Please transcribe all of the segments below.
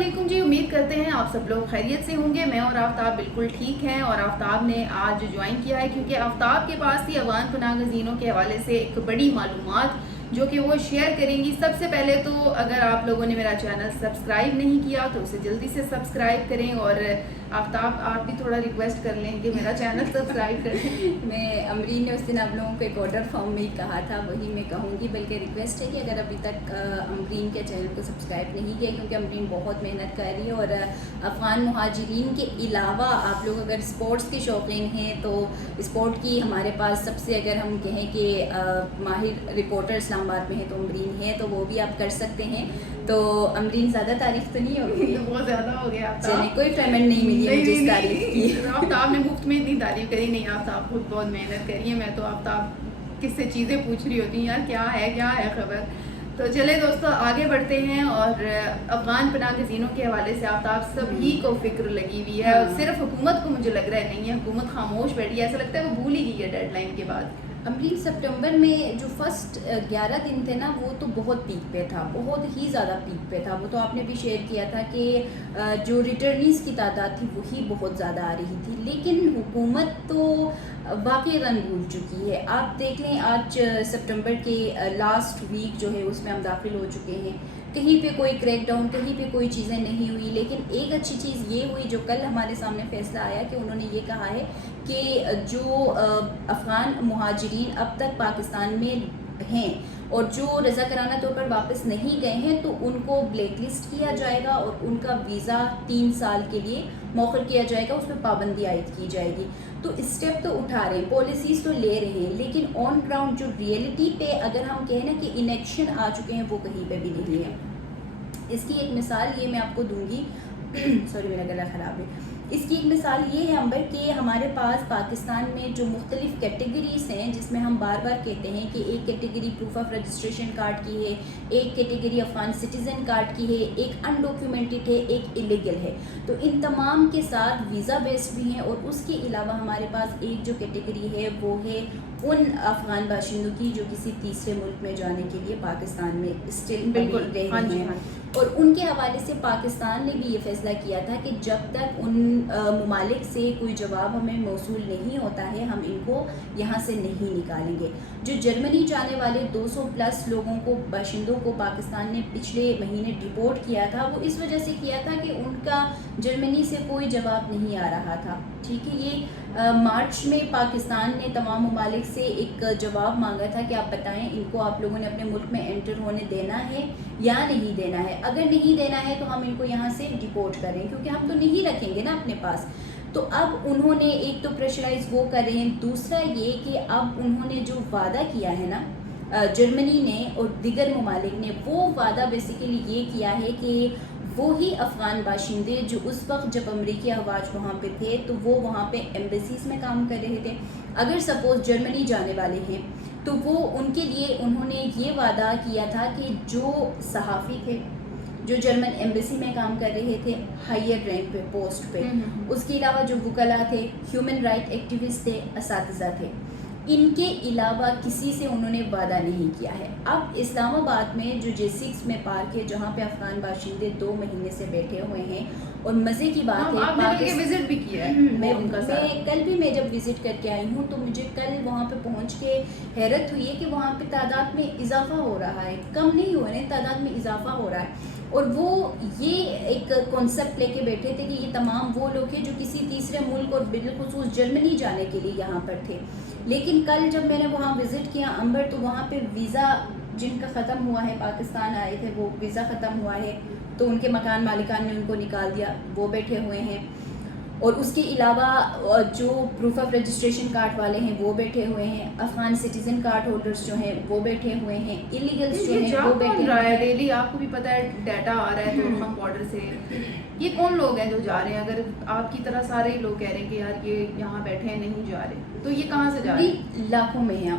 अस्सलामुअलैकुम जी, उम्मीद करते हैं आप सब लोग खैरियत से होंगे। मैं और आफ्ताब बिल्कुल ठीक हैं और आफ्ताब ने आज ज्वाइन किया है क्योंकि आफ्ताब के पास थी अफगान पनाह गज़ीनों के हवाले से एक बड़ी मालूमात जो कि वो शेयर करेंगी। सबसे पहले तो अगर आप लोगों ने मेरा चैनल सब्सक्राइब नहीं किया तो उसे जल्दी से सब्सक्राइब करें और आफ्ताब आप भी थोड़ा रिक्वेस्ट कर लें कि मेरा चैनल सब्सक्राइब करें। मैं अमरीन ने उस दिन आप लोगों को एक ऑर्डर फॉर्म में ही कहा था, वही मैं कहूँगी, बल्कि रिक्वेस्ट है कि अगर अभी तक अमरीन के चैनल को सब्सक्राइब नहीं किया, क्योंकि अमरीन बहुत मेहनत कर रही है और अफ़गान मुहाजिरीन के अलावा आप लोग अगर स्पोर्ट्स के शौकीन हैं तो स्पोर्ट की हमारे पास सबसे, अगर हम कहें कि माहिर रिपोर्टर इस्लामाबाद में है तो अमरीन है, तो वो भी आप कर सकते हैं। तो अमरीन ज़्यादा तारीफ तो नहीं होगी? बहुत ज़्यादा हो गया। चलिए, कोई पेमेंट नहीं मिली है मुझे इस तारीफ की। आफ्ताब ने मुफ्त में इतनी तारीफ करी नहीं, आफ्ताब खुद बहुत मेहनत करी है। मैं तो आफ्ताब किससे चीज़ें पूछ रही होती हैं यार, क्या है खबर। तो चले दोस्तों आगे बढ़ते हैं और अफगान पनाह गज़ीनों के हवाले से आफ्ताब सभी को फिक्र लगी हुई है और सिर्फ हुकूमत को मुझे लग रहा है नहीं है, हुकूमत खामोश बैठी है। ऐसा लगता है वो भूल ही गई है डेडलाइन के बाद। अमरीन सितंबर में जो फर्स्ट 11 दिन थे ना, वो तो बहुत पीक पे था, बहुत ही ज़्यादा पीक पे था। वो तो आपने भी शेयर किया था कि जो रिटर्नीज़ की तादाद थी वही बहुत ज़्यादा आ रही थी, लेकिन हुकूमत तो वाकई रन भूल चुकी है। आप देख लें, आज सितंबर के लास्ट वीक जो है उसमें हम दाखिल हो चुके हैं, कहीं पे कोई क्रैकडाउन, कहीं पे कोई चीज़ें नहीं हुई। लेकिन एक अच्छी चीज़ ये हुई जो कल हमारे सामने फैसला आया कि उन्होंने ये कहा है कि जो अफ़गान मुहाजिरीन अब तक पाकिस्तान में हैं और जो रज़ाकाराना तौर पर वापस नहीं गए हैं तो उनको ब्लैक लिस्ट किया जाएगा और उनका वीज़ा 3 साल के लिए मौखर किया जाएगा, उस पर पाबंदी आयद की जाएगी। तो स्टेप तो उठा रहे हैं, पॉलिसीज़ तो ले रहे हैं, लेकिन ऑन ग्राउंड जो रियलिटी पे अगर हम कहें ना कि इनेक्शन आ चुके हैं, वो कहीं पे भी नहीं है। इसकी एक मिसाल ये मैं आपको दूंगी सॉरी मेरा गला ख़राब है। इसकी एक मिसाल ये है अंबर कि हमारे पास पाकिस्तान में जो मुख्तलिफ़ कैटेगरीज़ हैं, जिसमें हम बार बार कहते हैं कि एक category proof of registration card की है, एक कैटेगरी अफ़गान सिटीज़न कार्ड की है, एक अनडॉक्यूमेंटेड है, एक इलीगल है। तो इन तमाम के साथ वीज़ा बेस्ड भी हैं और उसके अलावा हमारे पास एक जो कैटेगरी है वो है उन अफ़गान बाशिंदों की जो किसी तीसरे मुल्क में जाने के लिए पाकिस्तान में स्टिल बिल्कुल रह रही हैं। और उनके हवाले से पाकिस्तान ने भी ये फैसला किया था कि जब तक उन ममालिक से कोई जवाब हमें मौसूल नहीं होता है, हम इनको यहाँ से नहीं निकालेंगे। जो जर्मनी जाने वाले 200 प्लस लोगों को, बाशिंदों को पाकिस्तान ने पिछले महीने डिपोर्ट किया था, वो इस वजह से किया था कि उनका जर्मनी से कोई जवाब नहीं आ रहा था। ठीक है, ये मार्च में पाकिस्तान ने तमाम ममालिक से एक जवाब मांगा था कि आप बताएं इनको आप लोगों ने अपने मुल्क में एंटर होने देना है या नहीं देना है। अगर नहीं देना है तो हम इनको यहाँ से डिपोर्ट करें, क्योंकि हम तो नहीं रखेंगे ना अपने पास। तो अब उन्होंने एक तो प्रेशराइज वो कर रहे हैं, दूसरा ये कि अब उन्होंने जो वादा किया है ना जर्मनी ने और दीगर ममालिक ने, वो वादा बेसिकली ये किया है कि वो ही अफ़गान बाशिंदे जो उस वक्त जब अमरीकी अफवाज वहाँ पे थे तो वो वहाँ पे एम्बेसीज़ में काम कर रहे थे, अगर सपोज़ जर्मनी जाने वाले हैं तो वो उनके लिए उन्होंने ये वादा किया था कि जो सहाफ़ी थे जो जर्मन एम्बेसी में काम कर रहे थे हायर रैंक पे, पोस्ट पे, उसके अलावा जो वकला थे, ह्यूमन राइट एक्टिविस्ट थे, असातिज़ा थे, इनके अलावा किसी से उन्होंने वादा नहीं किया है। अब इस्लामाबाद में जो J6 में पार्क है जहाँ पे अफ़गान बाशिंदे 2 महीने से बैठे हुए हैं, और मज़े की बात है आपने विजिट भी किया है। मैं कल भी मैं जब विज़िट करके आई हूँ तो मुझे कल वहाँ पे पहुँच के हैरत हुई है कि वहाँ पे तादाद में इजाफा हो रहा है, कम नहीं हुआ है, तादाद में इजाफा हो रहा है। और वो ये एक कॉन्सेप्ट लेके बैठे थे कि ये तमाम वो लोग हैं जो किसी तीसरे मुल्क और बिलखुसूस जर्मनी जाने के लिए यहाँ पर थे। लेकिन कल जब मैंने वहाँ विज़िट किया अंबर, तो वहाँ पे वीज़ा जिनका ख़त्म हुआ है, पाकिस्तान आए थे, वो वीज़ा ख़त्म हुआ है तो उनके मकान मालिकान ने उनको निकाल दिया, वो बैठे हुए हैं। और उसके अलावा जो प्रूफ ऑफ रजिस्ट्रेशन कार्ड वाले हैं वो बैठे हुए हैं, अफ़गान सिटीज़न कार्ड होल्डर्स जो हैं वो बैठे हुए हैं, इलीगल्स जो हैं वो बैठे हुए हैं। डेली आपको भी पता है डाटा आ रहा है तो बॉर्डर से, ये कौन लोग हैं जो जा रहे हैं? अगर आपकी तरह सारे लोग कह रहे हैं कि यार ये यहाँ बैठे हैं नहीं जा रहे, तो ये कहाँ से जा रहे हैं? लाखों में हैं,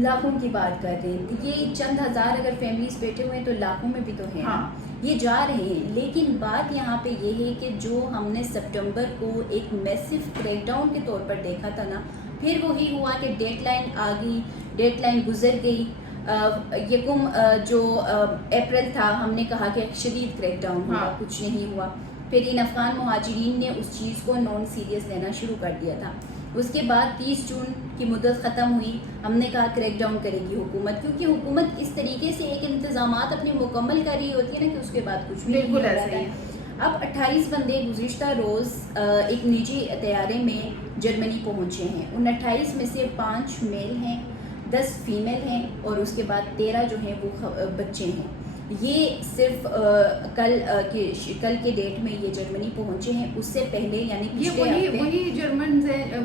लाखों की बात कर रहे हैं। ये चंद हज़ार अगर फैमिलीज बैठे हुए हैं तो लाखों में भी तो हैं। हाँ, ये जा रहे हैं। लेकिन बात यहाँ पे ये है कि जो हमने सितंबर को एक मैसिव क्रैकडाउन के तौर पर देखा था ना, फिर वही हुआ कि डेडलाइन आ गई, डेडलाइन गुजर गई, یکم جو اپریل تھا ہم نے کہا کہ شدید کریک ڈاؤن ہوا، کچھ نہیں ہوا. پھر ان افغان مہاجرین نے اس چیز کو نان سیریس لینا شروع کر دیا تھا. اس کے بعد 30 جون کی مدت ختم ہوئی، ہم نے کہا کریک ڈاؤن کرے گی حکومت، کیونکہ حکومت اس طریقے سے ایک انتظامات اپنے مکمل کر رہی ہوتی ہے نا کہ اس کے بعد کچھ بھی نہیں ہو رہا ہے. اب 28 بندے گزشتہ روز ایک نجی طیارے میں جرمنی پہنچے ہیں. ان 28 میں سے 5 میل ہیں، 10 فیمیل ہیں اور اس کے بعد 13 جو ہیں وہ بچے ہیں. یہ صرف کل کے ڈیٹ میں یہ جرمنی پہنچے ہیں. اس سے پہلے یعنی وہی جرمنز ہیں،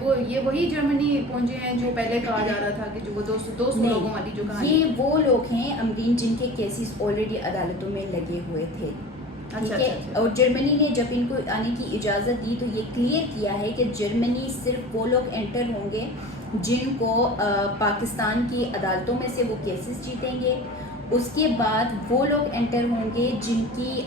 وہی جرمنی پہنچے ہیں جو پہلے کہا جا رہا تھا کہ جو وہ 200 لوگوں والی جو کہانی. یہ وہ لوگ ہیں امرین جن کے کیسز آلریڈی عدالتوں میں لگے ہوئے تھے. ٹھیک ہے. اور جرمنی نے جب ان کو آنے کی اجازت دی تو یہ کلیئر کیا ہے کہ جرمنی صرف وہ لوگ انٹر ہوں گے جن کو پاکستان کی عدالتوں میں سے وہ کیسز جیتیں گے. اس کے بعد وہ لوگ انٹر ہوں گے جن کی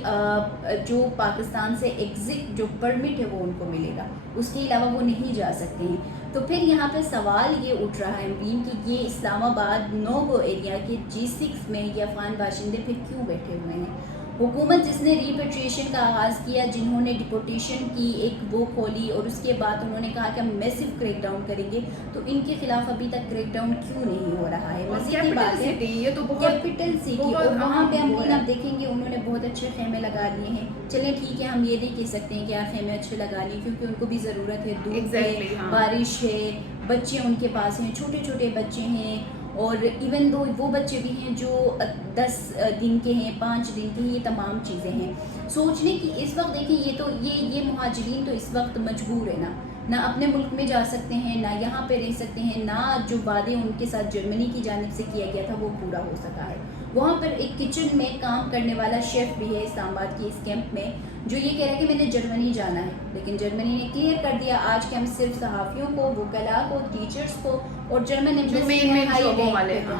جو پاکستان سے ایگزٹ جو پرمٹ ہے وہ ان کو ملے گا، اس کے علاوہ وہ نہیں جا سکتے ہیں. تو پھر یہاں پہ سوال یہ اٹھ رہا ہے امرین کہ یہ اسلام آباد نو گو ایریا کے G6 میں یہ افغان باشندے پھر کیوں بیٹھے ہوئے ہیں؟ حکومت جس نے ریپیٹریشن کا آغاز کیا، جنہوں نے ڈپورٹیشن کی ایک وہ کھولی اور اس کے بعد انہوں نے کہا کہ ہم میسو کریک ڈاؤن کریں گے، تو ان کے خلاف ابھی تک کریک ڈاؤن کیوں نہیں ہو رہا ہے؟ مزید کی بات ہے یہ تو کیپٹل سٹی، اور وہاں پہ ہم آپ دیکھیں گے انہوں نے بہت اچھے خیمے لگا لیے ہیں. چلیں ٹھیک ہے، ہم یہ نہیں کہہ سکتے ہیں کہ آپ خیمے اچھے لگا لیے کیونکہ ان کو بھی ضرورت ہے، دھوپ ہے، بارش ہے، بچے ان کے پاس ہیں، چھوٹے چھوٹے بچے ہیں. اور ایون دو وہ بچے بھی ہیں جو 10 دن کے ہیں، 5 دن کے ہیں، یہ تمام چیزیں ہیں. سوچنے کی اس وقت دیکھیں یہ مہاجرین تو اس وقت مجبور ہے، نہ اپنے ملک میں جا سکتے ہیں، نہ یہاں پہ رہ سکتے ہیں، نہ جو وعدے ان کے ساتھ جرمنی کی جانب سے کیا گیا تھا وہ پورا ہو سکا ہے. وہاں پر ایک کچن میں کام کرنے والا شیف بھی ہے اسلام آباد کے اس کیمپ میں، جو یہ کہہ رہا ہے کہ میں نے جرمنی جانا ہے، لیکن جرمنی نے کلیئر کر دیا آج کہ ہم صرف صحافیوں کو، وکلاء کو، ٹیچرز کو اور جرمن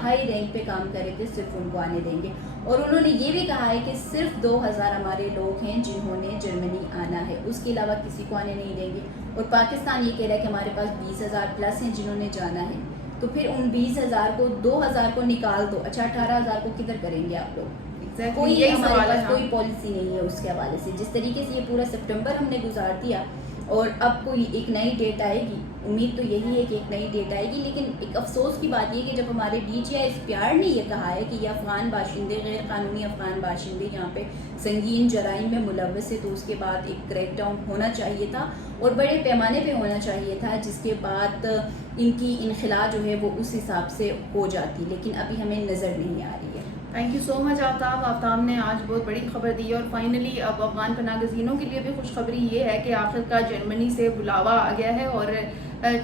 ہائی رینک پہ کام کرے تھے صرف ان کو آنے دیں گے. اور انہوں نے یہ بھی کہا ہے کہ صرف 2000 ہمارے لوگ ہیں جنہوں نے جرمنی آنا ہے، اس کے علاوہ کسی کو آنے نہیں دیں گے. اور پاکستان یہ کہہ رہا ہے کہ ہمارے پاس 20,000 پلس ہیں جنہوں نے جانا ہے. تو پھر ان 20,000 کو 2,000 کو نکال دو، اچھا 18,000 کو کدھر کریں گے آپ لوگ؟ کوئی ہمارے پاس کوئی پالیسی نہیں ہے اس کے حوالے سے. جس طریقے سے یہ پورا سپٹمبر ہم نے گزار دیا اور اب کوئی ایک نئی ڈیٹ آئے گی، امید تو یہی ہے کہ ایک نئی ڈیٹ آئے گی. لیکن ایک افسوس کی بات یہ کہ جب ہمارے DGI نے یہ کہا ہے کہ یہ افغان باشندے، غیر قانونی افغان باشندے یہاں پہ سنگین جرائم میں ملوث ہے، تو اس کے بعد ایک کریک ڈاؤن ہونا چاہیے تھا اور بڑے پیمانے پہ ہونا چاہیے تھا، جس کے بعد ان کی انخلا جو ہے وہ اس حساب سے ہو جاتی، لیکن ابھی ہمیں نظر نہیں آ رہی ہے. تھینک یو سو مچ آفتاب نے آج بہت بڑی خبر دی ہے. اور فائنلی اب افغان پناہ گزینوں کے لیے بھی خوشخبری یہ ہے کہ آخر کا جرمنی سے بلاوا آ گیا ہے. اور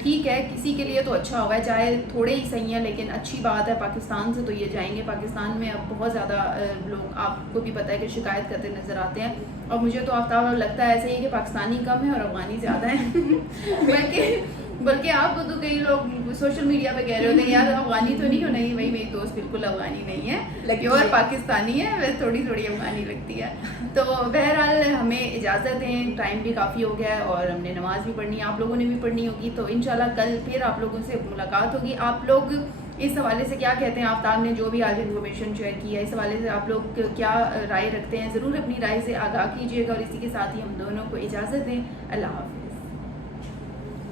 ٹھیک ہے، کسی کے لیے تو اچھا ہوگا، چاہے تھوڑے ہی صحیح ہیں، لیکن اچھی بات ہے. پاکستان سے تو یہ جائیں گے. پاکستان میں اب بہت زیادہ لوگ، آپ کو بھی پتہ ہے کہ شکایت کرتے نظر آتے ہیں. اور مجھے تو آفتاب لگتا ہے ایسے ہی کہ پاکستانی کم ہے اور افغانی زیادہ ہیں. بلکہ آپ کو تو کئی لوگ سوشل میڈیا پہ کہہ رہے ہوتے ہیں یار افغانی تو نہیں ہو. نہیں بھائی، میری دوست بالکل افغانی نہیں ہے، پیور پاکستانی ہے، ویسے تھوڑی تھوڑی افغانی لگتی ہے. تو بہرحال ہمیں اجازت دیں، ٹائم بھی کافی ہو گیا ہے اور ہم نے نماز بھی پڑھنی ہے، آپ لوگوں نے بھی پڑھنی ہوگی. تو انشاءاللہ کل پھر آپ لوگوں سے ملاقات ہوگی. آپ لوگ اس حوالے سے کیا کہتے ہیں؟ آفتاب نے جو بھی آج انفارمیشن شیئر کی ہے اس حوالے سے آپ لوگ کیا رائے رکھتے ہیں؟ ضرور اپنی رائے سے آگاہ کیجیے گا. اور اسی کے ساتھ ہی ہم دونوں کو اجازت دیں. اللہ حافظ.